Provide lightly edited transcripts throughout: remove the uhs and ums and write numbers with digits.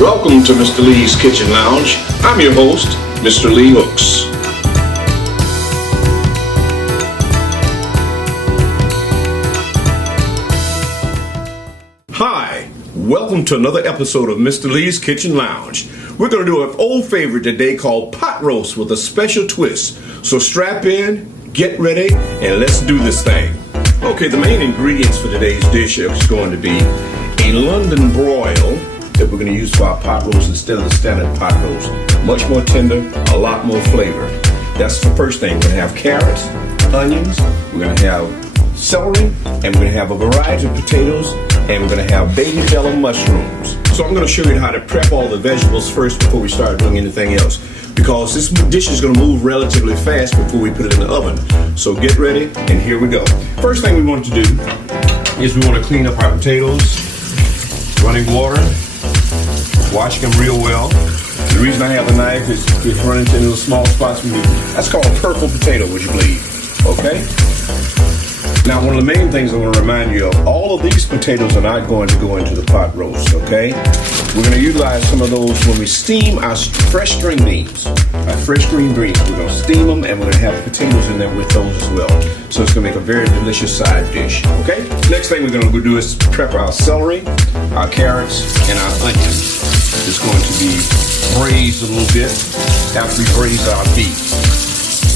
Welcome to Mr. Lee's Kitchen Lounge. I'm your host, Mr. Lee Hooks. Hi, welcome to another episode of Mr. Lee's Kitchen Lounge. We're going to do an old favorite today called pot roast with a special twist. So strap in, get ready, and let's do this thing. Okay, the main ingredients for today's dish is going to be a London broil that we're going to use for our pot roast instead of the standard pot roast. Much more tender, a lot more flavor. That's the first thing. We're going to have carrots, onions, we're going to have celery, and we're going to have a variety of potatoes, and we're going to have baby bella mushrooms. So I'm going to show you how to prep all the vegetables first before we start doing anything else, because this dish is going to move relatively fast before we put it in the oven. So get ready, and here we go. First thing we want to do is we want to clean up our potatoes, running water, wash them real well. The reason I have the knife is to run into little small spots. That's called a purple potato, would you believe? Okay? Now, one of the main things I want to remind you of, all of these potatoes are not going to go into the pot roast, okay? We're going to utilize some of those when we steam our fresh string beans, our fresh green beans. We're going to steam them, and we're going to have potatoes in there with those as well. So it's going to make a very delicious side dish, okay? Next thing we're going to do is prep our celery, our carrots, and our onions. It's going to be braised a little bit after we braise our beef.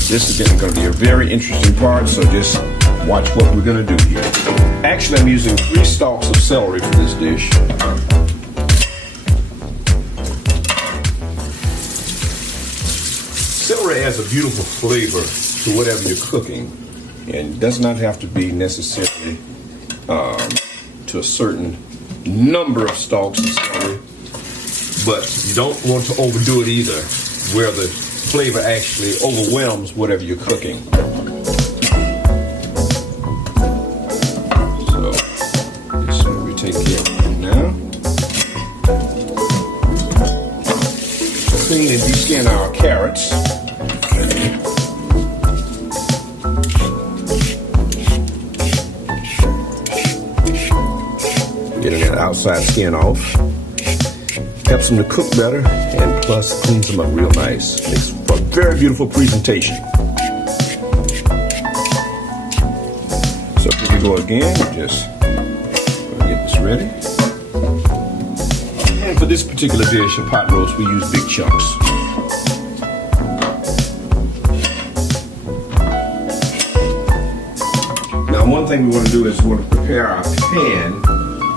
This is going to be a very interesting part, so just watch what we're going to do here. Actually, I'm using 3 stalks of celery for this dish. Celery adds a beautiful flavor to whatever you're cooking, and does not have to be necessarily to a certain number of stalks of celery, but you don't want to overdo it either, where the flavor actually overwhelms whatever you're cooking. So this is what we take care of now. Clean and de-skin our carrots. Getting that outside skin off. Helps them to cook better, and plus cleans them up real nice. Makes for a very beautiful presentation. So here we go again. Just get this ready. And for this particular dish, a pot roast, we use big chunks. Now, one thing we want to do is we want to prepare our pan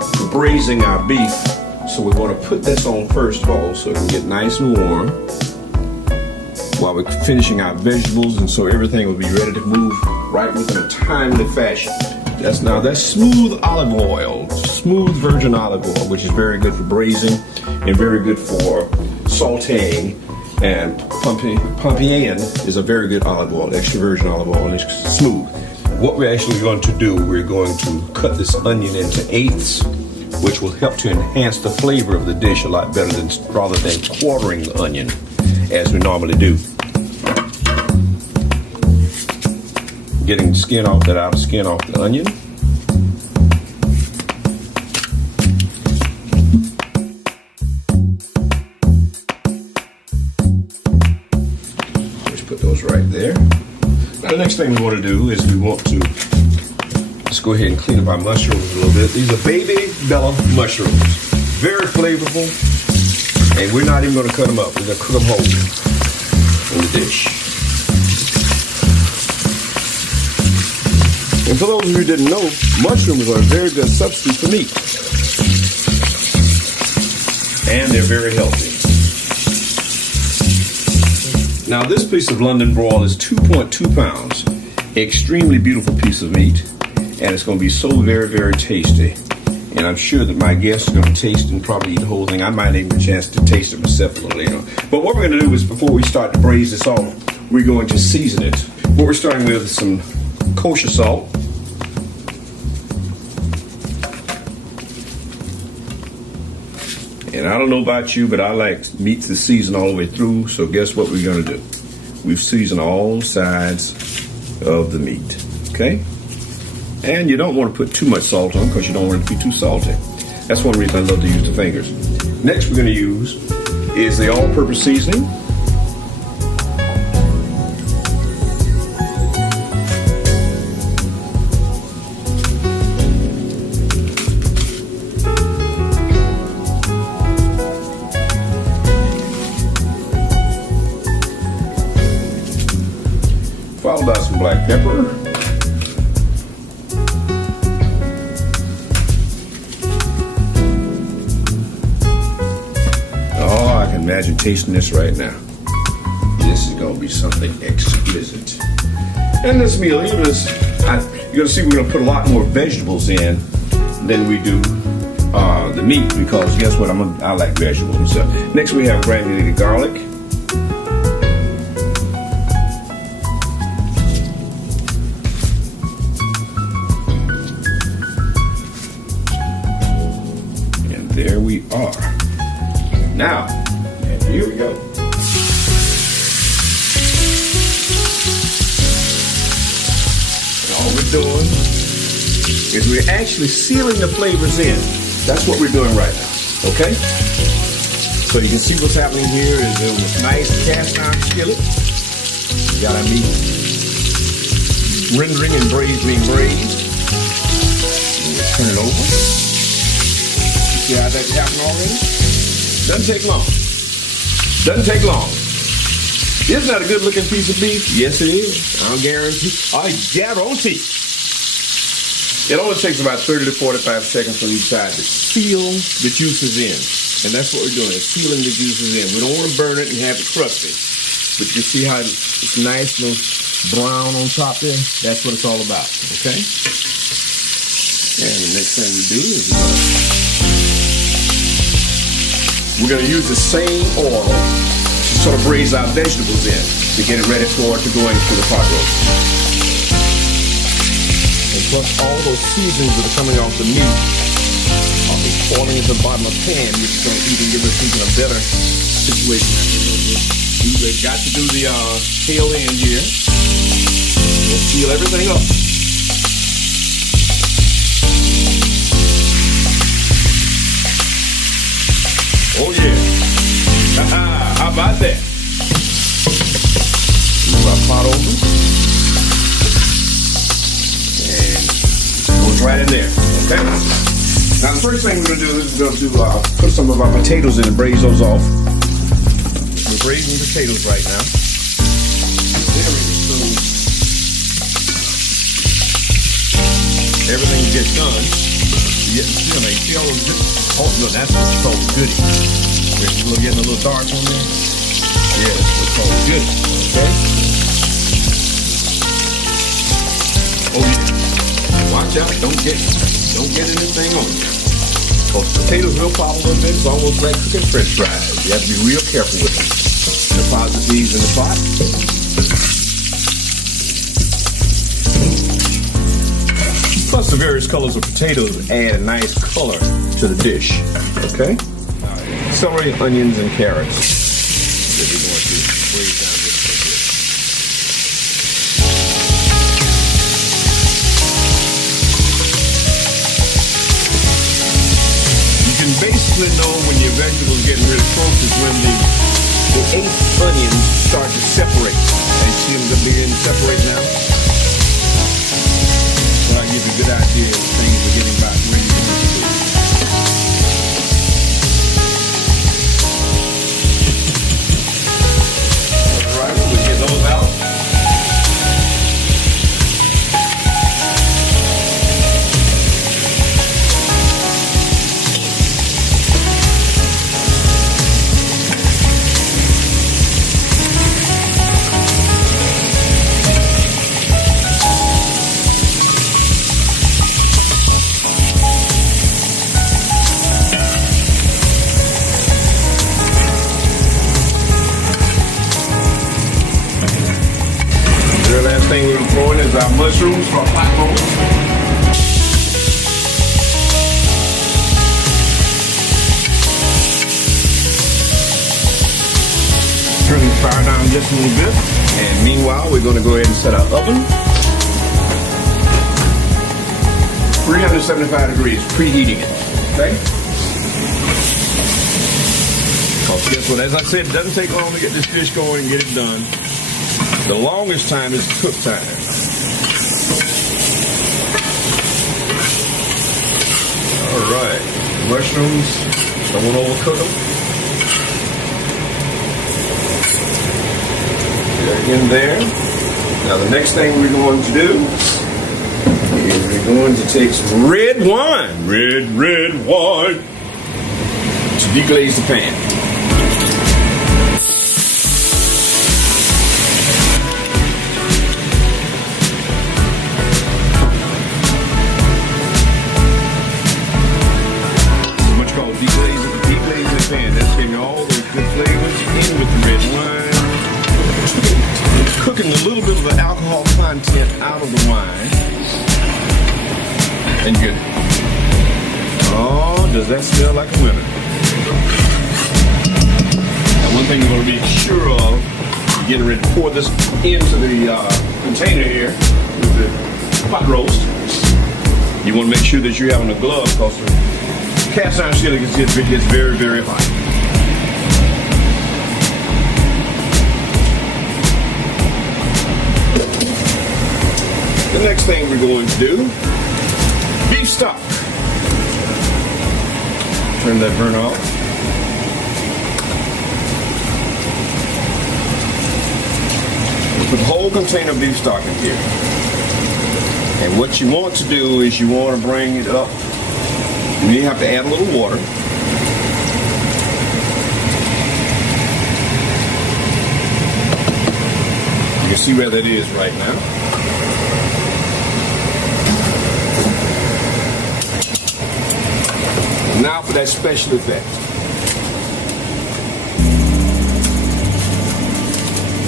for braising our beef. So we want to put this on first of all so it can get nice and warm while we're finishing our vegetables, and so everything will be ready to move right within a timely fashion. That's smooth olive oil, smooth virgin olive oil, which is very good for braising and very good for sauteing. And Pompeian is a very good olive oil, extra virgin olive oil, and it's smooth. What we're actually going to do, we're going to cut this onion into eighths, which will help to enhance the flavor of the dish a lot better rather than quartering the onion as we normally do. Getting the outer skin off the onion. Just put those right there. Now the next thing we want to do is let's go ahead and clean up our mushrooms a little bit. These are baby bella mushrooms. Very flavorful. And we're not even going to cut them up. We're going to cook them whole in the dish. And for those of you who didn't know, mushrooms are a very good substitute for meat. And they're very healthy. Now this piece of London broil is 2.2 pounds. Extremely beautiful piece of meat. And it's going to be so very, very tasty. And I'm sure that my guests are going to taste and probably eat the whole thing. I might even get a chance to taste it myself a little later. But what we're going to do is, before we start to braise this off, we're going to season it. What we're starting with is some kosher salt. And I don't know about you, but I like meat to season all the way through. So guess what we're going to do? We've seasoned all sides of the meat. Okay? And you don't want to put too much salt on because you don't want it to be too salty. That's one reason I love to use the fingers. Next we're going to use is the all-purpose seasoning. Followed by some black pepper. Imagine tasting this right now. This is gonna be something exquisite. And this meal, you're gonna see we're gonna put a lot more vegetables in than we do the meat, because guess what? I like vegetables and stuff. Next we have granulated garlic. And there we are. Now, here we go. And all we're doing is we're actually sealing the flavors in. That's what we're doing right now, okay? So you can see what's happening here is a nice cast iron skillet. We got our meat rendering and being braised. And we'll turn it over. You see how that's happening already? Doesn't take long. Doesn't take long. Isn't that a good looking piece of beef? Yes, it is. I'll guarantee. I guarantee. It only takes about 30 to 45 seconds on each side to seal the juices in. And that's what we're doing, is sealing the juices in. We don't want to burn it and have it crusty. But you see how it's nice and brown on top there? That's what it's all about, okay? And the next thing we do is we're going to use the same oil to sort of braise our vegetables in to get it ready for it to go into the pot roast. And plus all those seasonings that are coming off the meat are falling into the bottom of the pan, which is going to even give us even a better situation. We've got to do the tail end here. We'll seal everything up. Oh yeah. How about that? Move our pot over. And it goes right in there. Okay? Now the first thing we're going to do is we're going to put some of our potatoes in and braise those off. We're braising potatoes right now. Very soon. Everything gets done. You see all those good. Oh no, that's what's called goody. We're getting a little dark on there. Yeah, that's what's called goody. Okay. Oh yeah. Watch out! Don't get anything on there. Because potatoes will pop a little bit. It's almost like cooking French fries. You have to be real careful with them. Deposit these in the pot. Plus the various colors of potatoes add a nice color to the dish. Okay? Celery, onions, and carrots that we're going to braise down just a bit. You can basically know when your vegetables getting really close is when the 8 onions start to separate. And you see them begin to separate now? That'll give you a good idea of things are getting about where you want to do. All right, we'll get those out. The last thing we're throwing is our mushrooms for pot roast. Turn the fire down just a little bit. And meanwhile, we're going to go ahead and set our oven. 375 degrees, preheating it. Okay? guess what? As I said, it doesn't take long to get this dish going and get it done. The longest time is cook time. All right, mushrooms, don't want to overcook them. They're in there. Now the next thing we're going to do is we're going to take some red wine, red wine, to deglaze the pan. Cooking a little bit of the alcohol content out of the wine and good. Oh, does that smell like a winner? Now, one thing you're going to be sure of, you're getting ready to pour this into the container here with the pot roast. You want to make sure that you're having a glove because the cast iron skillet gets very, very hot. The next thing we're going to do, beef stock. Turn that burner off. We'll put the whole container of beef stock in here. And what you want to do is you want to bring it up. You may have to add a little water. You can see where that is right now. Now for that special effect.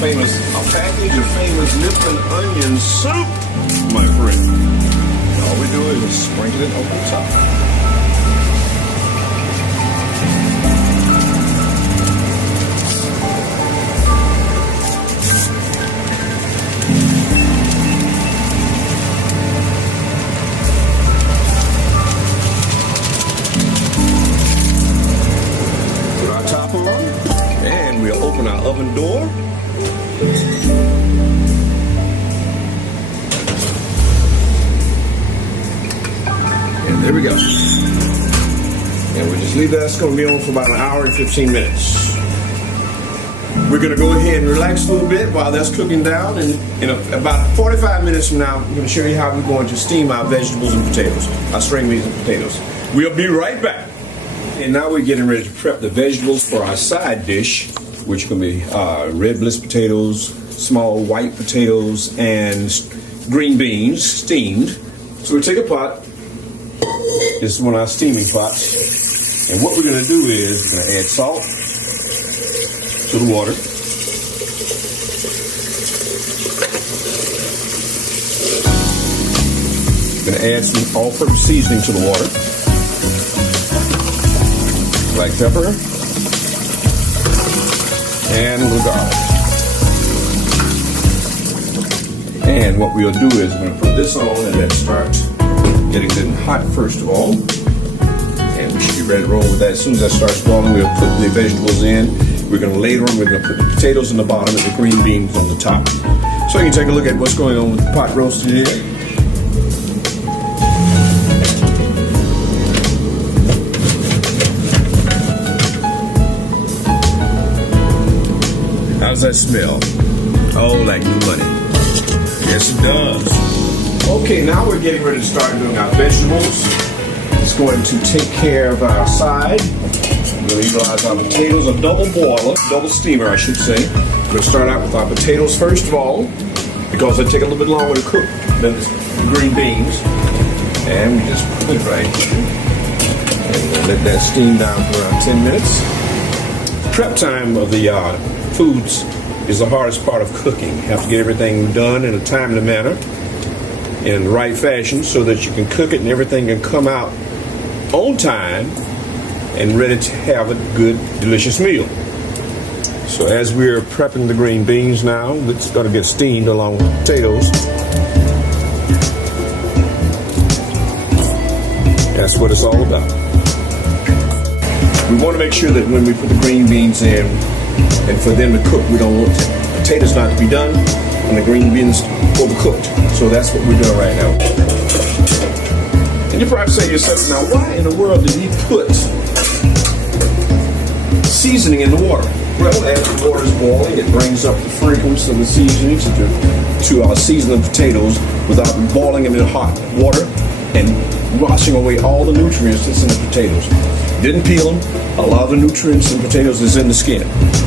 A package of famous Lipton onion soup, my friend. All we do is sprinkle it over the top. We'll open our oven door. And there we go. And we just leave that. It's going to be on for about an hour and 15 minutes. We're going to go ahead and relax a little bit while that's cooking down. And in about 45 minutes from now, I'm going to show you how we're going to steam our vegetables and potatoes, our string beans and potatoes. We'll be right back. And now we're getting ready to prep the vegetables for our side dish, which can be red bliss potatoes, small white potatoes, and green beans steamed. So we take a pot. This is one of our steaming pots. And what we're going to do is we're going to add salt to the water. We're going to add some all-purpose seasoning to the water. Black pepper. And a little garlic. And what we'll do is we're going to put this on and then start getting it hot first of all. And we should be ready to roll with that. As soon as that starts boiling, we'll put the vegetables in. We're going to later on, we're going to put the potatoes on the bottom and the green beans on the top. So you can take a look at what's going on with the pot roast here. How does that smell? Oh, like new money. Yes, it does. Okay, now we're getting ready to start doing our vegetables. It's going to take care of our side. We're going to utilize our potatoes, a double boiler, double steamer, I should say. We're going to start out with our potatoes first of all, because they take a little bit longer to cook than the green beans. And we just put it right here. And we'll let that steam down for around 10 minutes. Prep time of the foods is the hardest part of cooking. You have to get everything done in a timely manner, in the right fashion, so that you can cook it and everything can come out on time and ready to have a good, delicious meal. So as we're prepping the green beans now, it's going to get steamed along with the potatoes. That's what it's all about. We want to make sure that when we put the green beans in and for them to cook, we don't want the potatoes not to be done and the green beans overcooked. So that's what we're doing right now. And you probably say to yourself, now why in the world did he put seasoning in the water? Well, as the water is boiling, it brings up the fragrance of the seasonings to season the potatoes without boiling them in hot water and washing away all the nutrients that's in the potatoes. Didn't peel them. A lot of the nutrients in potatoes is in the skin.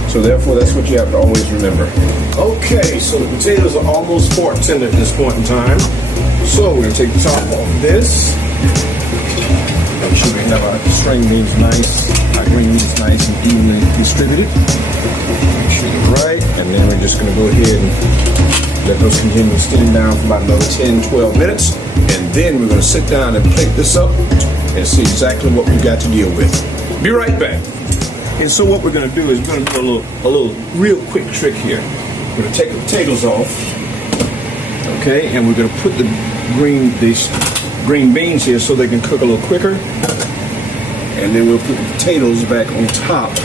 So therefore, that's what you have to always remember. Okay, so the potatoes are almost fork tender at this point in time. So we're going to take the top off of this. Make sure we have our string beans nice, our green beans nice and evenly distributed. Make sure they're right. And then we're just going to go ahead and let those continue to steam down for about another 10-12 minutes. And then we're going to sit down and plate this up and see exactly what we've got to deal with. Be right back. And so what we're going to do is we're going to do a little real quick trick here. We're going to take the potatoes off, okay, and we're going to put these green beans here so they can cook a little quicker. And then we'll put the potatoes back on top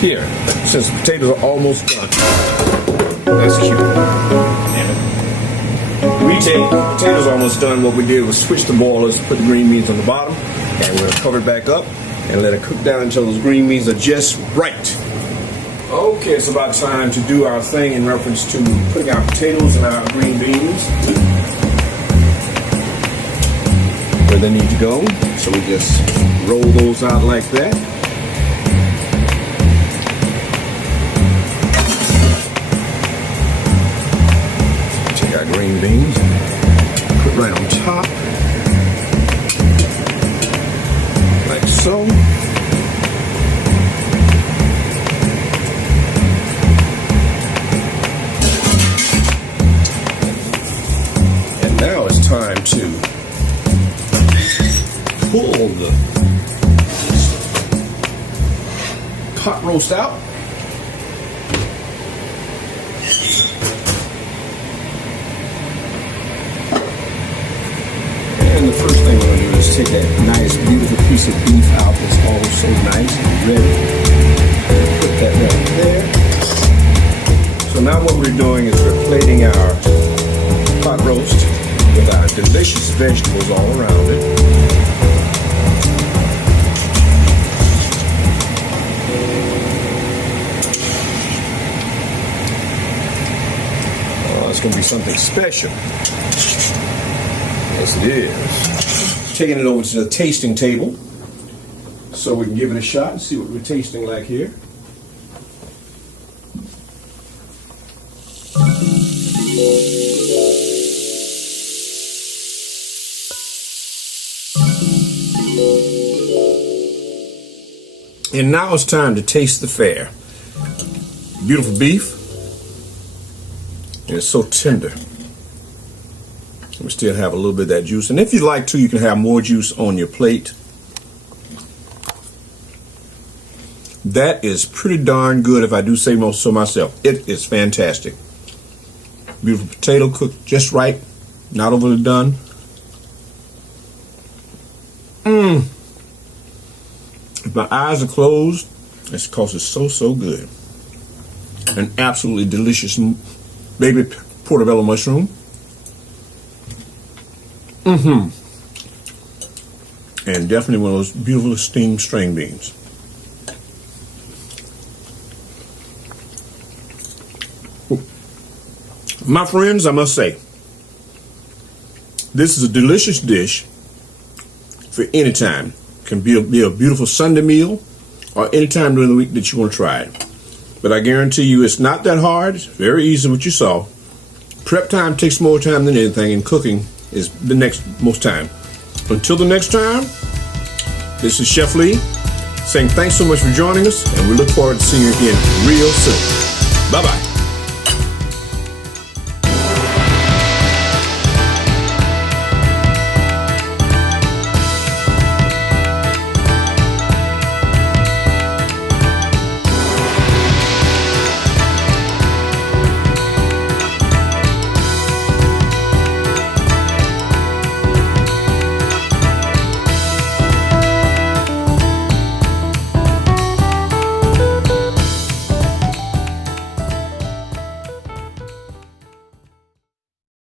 here, since the potatoes are almost done. That's cute. We take the potatoes almost done. What we did was switch the boilers, put the green beans on the bottom, and we're going to cover it back up and let it cook down until those green beans are just right. Okay, it's about time to do our thing in reference to putting our potatoes and our green beans where they need to go. So we just roll those out like that. Take our green beans, put right on top, like so. And now it's time to pull the pot roast out. And the first thing we're going to do is take that nice, beautiful piece of beef out that's all so nice and ready. Put that right there. So now what we're doing is we're plating our pot roast with our delicious vegetables all around it. It's going to be something special. Yes, it is. Taking it over to the tasting table so we can give it a shot and see what we're tasting like here. And now it's time to taste the fare. Beautiful beef. And it's so tender. We still have a little bit of that juice. And if you'd like to, you can have more juice on your plate. That is pretty darn good, if I do say so myself. It is fantastic. Beautiful potato cooked just right. Not overly done. If my eyes are closed, it's because it's so good. An absolutely delicious baby portobello mushroom. And definitely one of those beautiful steamed string beans. My friends, I must say, this is a delicious dish for any time. Can be a beautiful Sunday meal or any time during the week that you want to try it. But I guarantee you it's not that hard. It's very easy, what you saw. Prep time takes more time than anything, and cooking is the next most time. Until the next time, this is Chef Lee saying thanks so much for joining us, and we look forward to seeing you again real soon. Bye-bye.